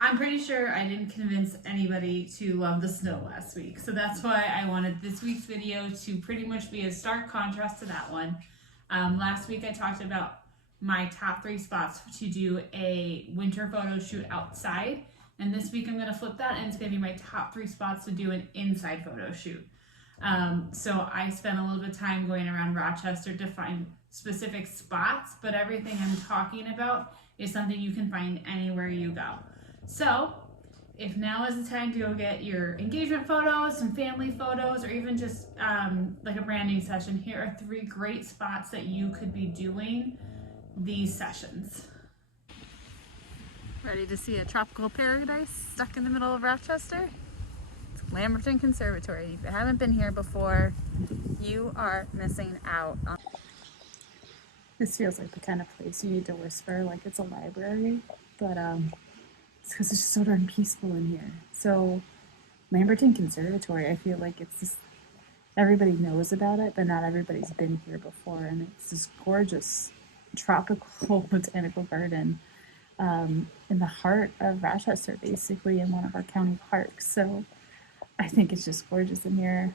I'm pretty sure I didn't convince anybody to love the snow last week. So that's why I wanted this week's video to pretty much be a stark contrast to that one. Last week I talked about my top 3 spots to do a winter photo shoot outside. And this week I'm going to flip that and it's going to be my top 3 spots to do an inside photo shoot. So I spent a little bit of time going around Rochester to find specific spots, but everything I'm talking about is something you can find anywhere you go. So if now is the time to go get your engagement photos, some family photos, or even just like a branding session, here are 3 great spots that you could be doing these sessions. Ready to see a tropical paradise stuck in the middle of Rochester? It's Lamberton Conservatory. If you haven't been here before, you are missing out. This feels like the kind of place you need to whisper like it's a library, but it's because it's just so darn peaceful in here. So Lamberton Conservatory, I feel like it's just, everybody knows about it, but not everybody's been here before. And it's this gorgeous tropical botanical garden in the heart of Rochester, basically in one of our county parks. So I think it's just gorgeous in here.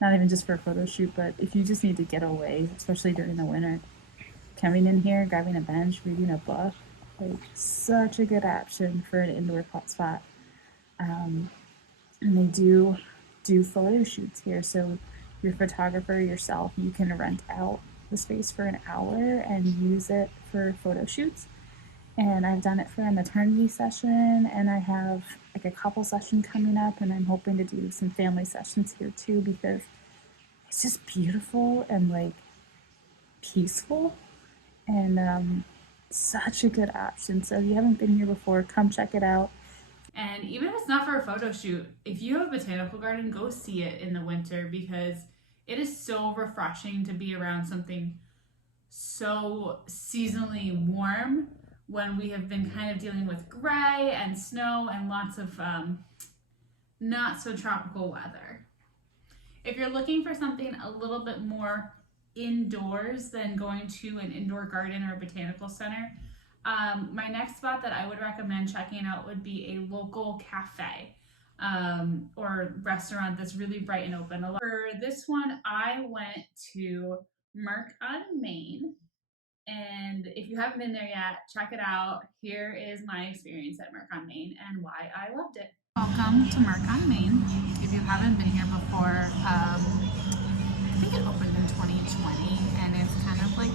Not even just for a photo shoot, but if you just need to get away, especially during the winter, coming in here, grabbing a bench, reading a book, like such a good option for an indoor hot spot. And they do photo shoots here, so your photographer yourself, you can rent out the space for an hour and use it for photo shoots. And I've done it for a maternity session, and I have like a couple session coming up, and I'm hoping to do some family sessions here too, because it's just beautiful and like peaceful, and such a good option. So if you haven't been here before, come check it out. And even if it's not for a photo shoot, if you have a botanical garden, go see it in the winter, because it is so refreshing to be around something so seasonally warm when we have been kind of dealing with gray and snow and lots of not so tropical weather. If you're looking for something a little bit more indoors than going to an indoor garden or a botanical center, my next spot that I would recommend checking out would be a local cafe or restaurant that's really bright and open. For this one, I went to Merc on Maine. And if you haven't been there yet, check it out. Here is my experience at Merc on Maine and why I loved it. Welcome to Merc on Maine. If you haven't been here before, I think it opened in 2020, and it's kind of like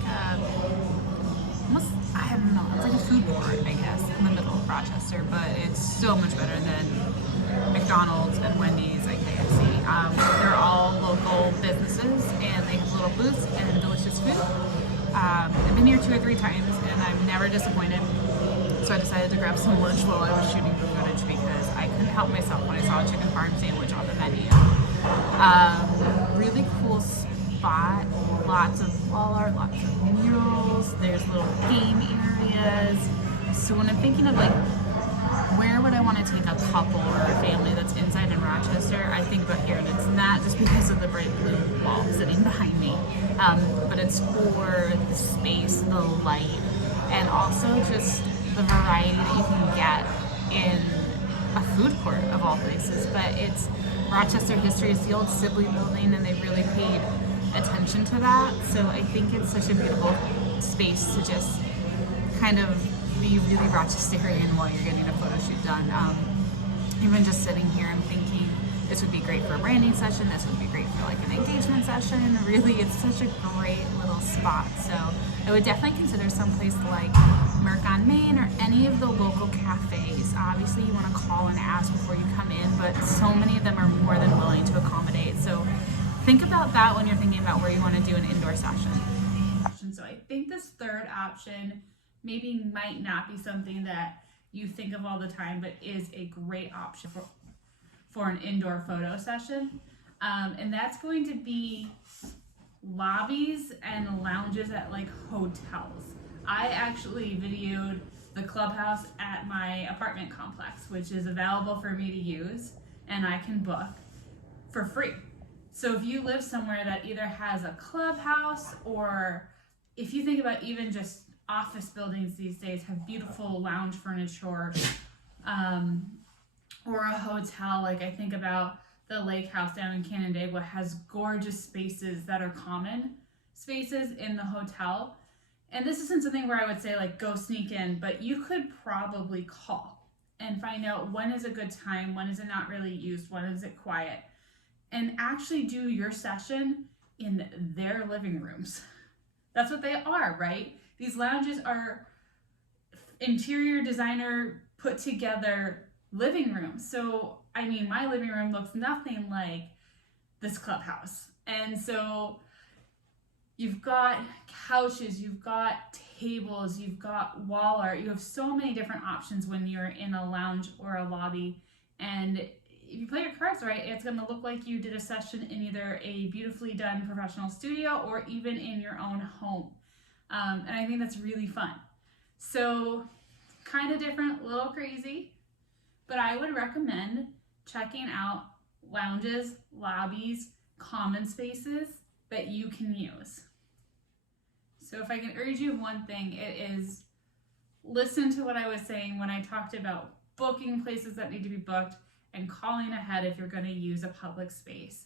almost, I don't know, it's like a food court, I guess, in the middle of Rochester, but it's so much better than McDonald's and Wendy's and KFC. They're all local businesses, and they have little booths and delicious food. I've been here 2 or 3 times, and I'm never disappointed. So I decided to grab some lunch while I was shooting for footage, because I couldn't help myself when I saw a chicken parm sandwich on the menu. Really cool spot, lots of wall art, lots of murals, there's little game areas. So when I'm thinking of like, where would I want to take a couple or a family that's inside in Rochester, I think about here, and it's not just because of the bright blue wall sitting behind me, but it's for the space, the light, and also just the variety that you can get in a food court of all places. But it's Rochester history, it's the old Sibley building, and they really paid attention to that. So I think it's such a beautiful space to just kind of be really Rochesterian while you're getting a photo shoot done. Even just sitting here, I'm thinking this would be great for a branding session, this would be great for like an engagement session. Really, it's such a great little spot. So I would definitely consider someplace like Merc on Maine or any of the local cafes. Obviously you want to call and ask before you come in, but so many of them are more than willing to accommodate. So think about that when you're thinking about where you want to do an indoor session. So I think this third option maybe might not be something that you think of all the time, but is a great option for an indoor photo session. And that's going to be lobbies and lounges at like hotels. I actually videoed the clubhouse at my apartment complex, which is available for me to use, and I can book for free. So if you live somewhere that either has a clubhouse, or if you think about even just office buildings these days have beautiful lounge furniture, or a hotel. Like I think about the lake house down in Canandaigua has gorgeous spaces that are common spaces in the hotel. And this isn't something where I would say like go sneak in, but you could probably call and find out when is a good time, when is it not really used, when is it quiet, and actually do your session in their living rooms. That's what they are, right? These lounges are interior designer put together living rooms. So, I mean, my living room looks nothing like this clubhouse. And so you've got couches, you've got tables, you've got wall art. You have so many different options when you're in a lounge or a lobby. And if you play your cards right, it's going to look like you did a session in either a beautifully done professional studio or even in your own home. And I think that's really fun. So kind of different, a little crazy, but I would recommend checking out lounges, lobbies, common spaces that you can use. So if I can urge you one thing, it is listen to what I was saying when I talked about booking places that need to be booked and calling ahead if you're going to use a public space.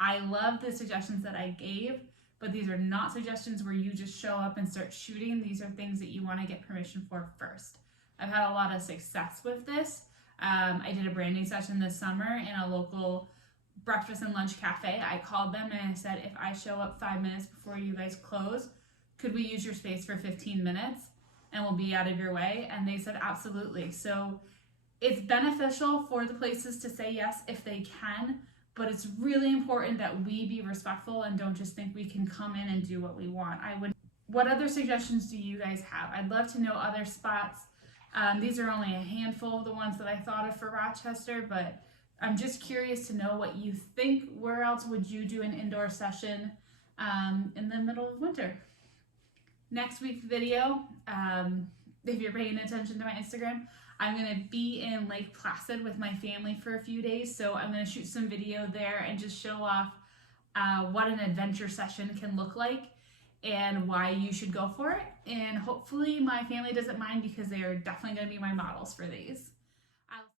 I love the suggestions that I gave, but these are not suggestions where you just show up and start shooting. These are things that you want to get permission for first. I've had a lot of success with this. I did a branding session this summer in a local breakfast and lunch cafe. I called them and I said, if I show up 5 minutes before you guys close, could we use your space for 15 minutes and we'll be out of your way? And they said, absolutely. So it's beneficial for the places to say yes if they can, but it's really important that we be respectful and don't just think we can come in and do what we want. What other suggestions do you guys have? I'd love to know other spots. These are only a handful of the ones that I thought of for Rochester, but I'm just curious to know what you think. Where else would you do an indoor session in the middle of winter? Next week's video, if you're paying attention to my Instagram, I'm going to be in Lake Placid with my family for a few days. So I'm going to shoot some video there and just show off what an adventure session can look like and why you should go for it. And hopefully my family doesn't mind because they are definitely going to be my models for these.